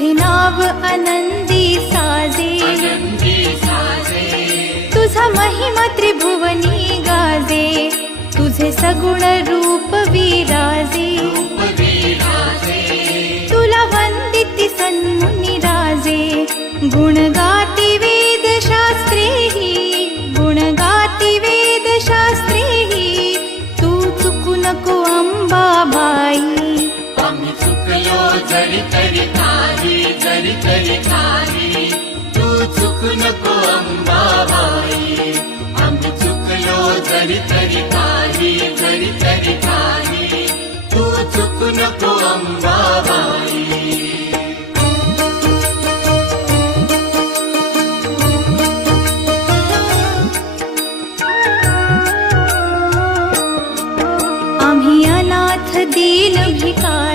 तुझे नाव आनंदी साजे. तुझा महिमा त्रिभुवनी गाजे. तुझे सगुण रूप विराजे. तुला वंदिती सन्मुनी राजे. गुण करी खारी जरी करी खारी तू चुकू नको अंबाबाई आम्ही चुकलो जरी तरी खारी जरी तरी खारी तू चुकू नको अंबाबाई आम्ही अनाथ दीन भिकार